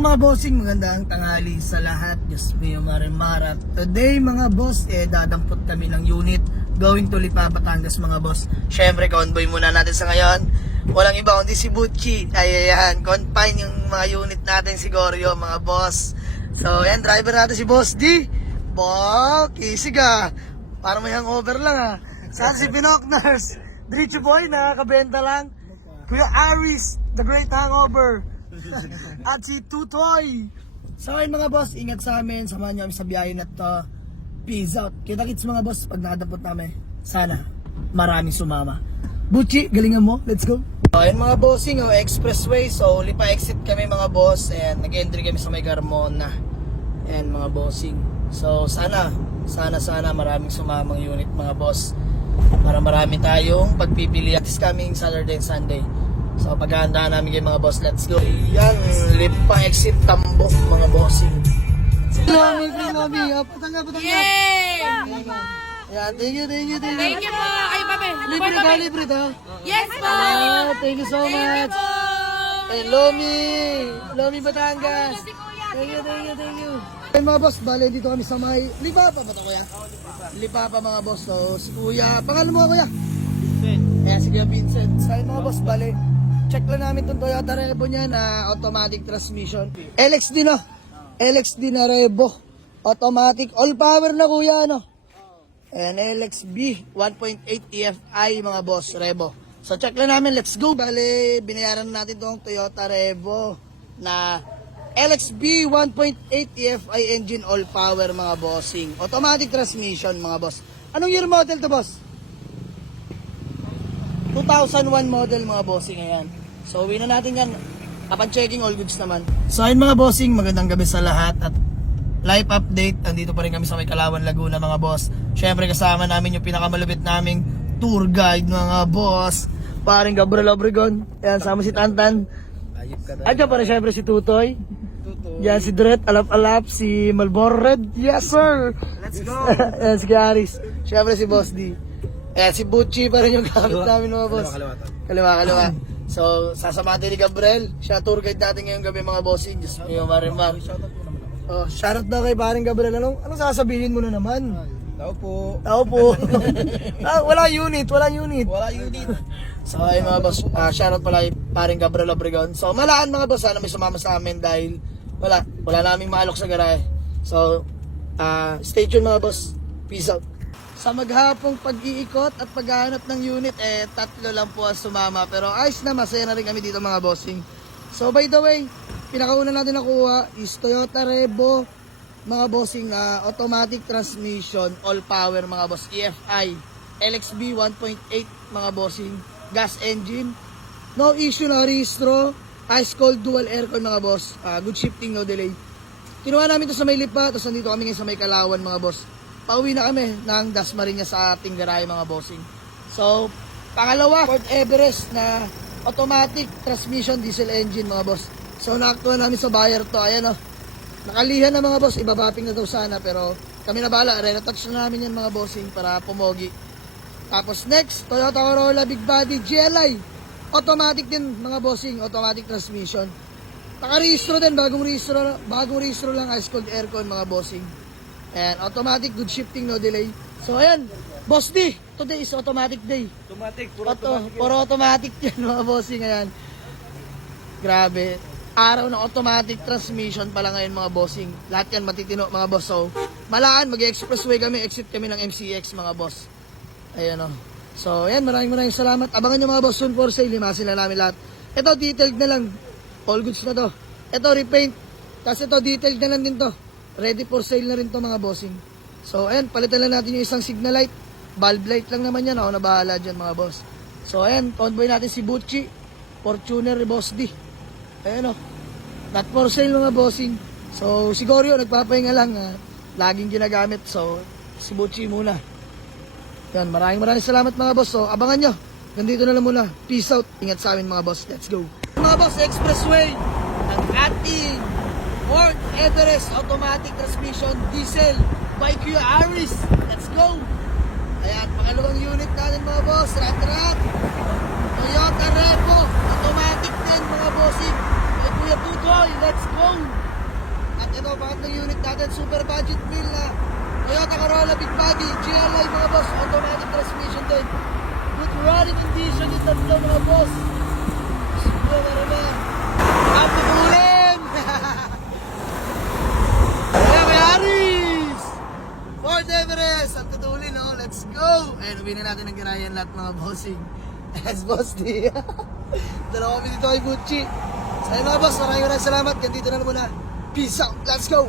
Ayan mga bossing, magandang tanghali sa lahat. Diyos mio Marimara. Today mga boss, dadampot kami ng unit going to Lipa, Batangas mga boss. Syempre, convoy muna natin sa ngayon. Walang iba kundi si Butchie. Ayan, confine yung mga unit natin si Goryo mga boss. So, ayan, driver natin si Boss D. Kisig ah. Parang may hangover lang ah. Saan si Pinok Nurse? Dritcho Boy, nakakabenta lang. Kuya Aris, the great hangover. At si Tutoy. So ayun mga boss, ingat sa amin. Samahan nyo kami sa biyahe na to. Peace out. Kita-kits mga boss pag nadapot namin. Sana maraming sumama. Butchie, galingan mo. Let's go. So ayun mga bossing, expressway. So Lipa exit kami mga boss. And nag-entry kami sa may Carmona. Ayan mga bossing. So sana maraming sumamang unit mga boss. Para marami tayong pagpipili at this coming Saturday and Sunday. So paghahandaan namin kayo mga boss, let's go. Yan, Lipa exit Tambok mga bossing. Lami, patangga. Yay! Yan, thank you. Thank you po. Ay, pape. Libre to. Yes po. Thank you so much. Eh, Lomi Batangas. Thank you. Ay mga boss, bale dito kami sa may Lipa pa ba ito kuya? Lipa pa mga boss. So si kuya, pangalan mo kuya? Vincent. Si kuya Vincent. Sa mga boss, bale check lang namin itong Toyota Revo niya na automatic transmission. LXD no? LXD na Revo. Automatic. All power na kuya no? Ayan, LXB 1.8 EFI mga boss, Revo. So check lang namin, let's go. Bale, binayaran natin itong Toyota Revo na LXB 1.8 EFI engine all power mga bossing. Automatic transmission mga boss. Anong year model to boss? 2001 model mga bossing, ayan. So, uwi na natin yan. Upon checking, all goods naman. So, ayun mga bossing, magandang gabi sa lahat. At live update, andito pa rin kami sa may Kalawan, Laguna mga boss. Syempre, kasama namin yung pinakamalupit naming tour guide mga boss. Paring Gabriel Obregon. Ayan, sama si Tantan. Adyan pa rin syempre si Tutoy. Yan si Dret, Alap, si Malboro Red. Yes sir! Let's go! Ayan si Garis. Syempre si Boss D. Ayan si Butchie pa rin yung gamit namin mga boss. Kaliwa. So, sasamahan din ni Gabriel. Siya tour guide natin ngayong gabi mga bossing. Diyos mo, Marimar. Oh, shoutout daw kay paring Gabriel. Anong sasabihin mo na naman? Tao po. Wala unit. So, ay mga boss, shoutout pala kay paring Gabriel Obregon. So, malaan mga boss, sana may sumama sa amin dahil wala naming maalok sa garahe. So, stay tuned mga boss. Peace out. Sa maghapong pag-iikot at paghahanap ng unit, tatlo lang po ang sumama. Pero ayos na, masaya na rin kami dito mga bossing. So by the way, pinakauna natin nakuha is Toyota Revo, mga bossing, automatic transmission, all power mga boss, EFI, LXB 1.8 mga bossing, gas engine, no issue na rehistro, ice cold dual aircon mga boss, good shifting, no delay. Kinuha namin ito sa may Lipa, tapos nandito kami ngayon sa may Kalawan mga boss. Pauwi na kami ng Dasmariñas sa ating garahe mga bossing. So, pangalawa, Ford Everest na automatic transmission diesel engine mga boss. So, nakakuha namin sa buyer to. Ayan o. Nakalihan na mga boss. Ibabapping na daw sana. Pero kami na bala. Retouch na namin yan mga bossing para pumogi. Tapos next, Toyota Corolla Big Body GLI. Automatic din mga bossing. Automatic transmission. Nakarehistro din. Bagong rehistro lang. Ice cold aircon mga bossing. And automatic, good shifting, no delay. So ayan, Boss D, today is automatic day. Puro automatic yan mga bossing. Ayan, grabe, araw ng automatic transmission pala ngayon mga bossing. Lahat yan matitino mga boss. So malaan, mag-expressway kami, exit kami ng MCX mga boss. Ayan o. So ayan, maraming salamat. Abangan nyo mga boss, soon for sale, limasin na namin lahat. Ito detailed na lang, all goods na to. Ito repaint, tapos ito detailed na lang din to. Ready for sale na rin to mga bossing. So ayan, palitan lang natin yung isang signal light. Bulb light lang naman yan. Ako na bahala dyan mga boss. So ayan, convoy natin si Butchie, Fortuner Boss D. Ayan o, not for sale mga bossing. So si Goryo nagpapahinga lang, laging ginagamit. So si Butchie muna. Yan, maraming salamat mga boss. So abangan nyo, ganito na lang muna. Peace out, ingat sa amin mga boss. Let's go mga boss. Expressway ang ating Ford Everest automatic transmission diesel by Kuya Aris. Let's go! Ayan, pangalawang unit natin mga boss. Rat. Toyota Revo automatic din mga bossing. By Kuya Kuya Tutoy, let's go! At ito, pangatlong unit natin, super budget meal na Toyota Corolla Big Body, GLI mga boss, automatic transmission din. Good running condition yung tatlo mga boss. Super naman. At tutulin! Kaya may Aris! Fort Everest! At tutulin, oh, let's go! Ayun, uwi na natin ng garayan lahat mga bossing. As boss di. Dalawa kami dito kay Gucci. So ayun mga boss, maraming salamat. Ganito na muna. Peace out. Let's go!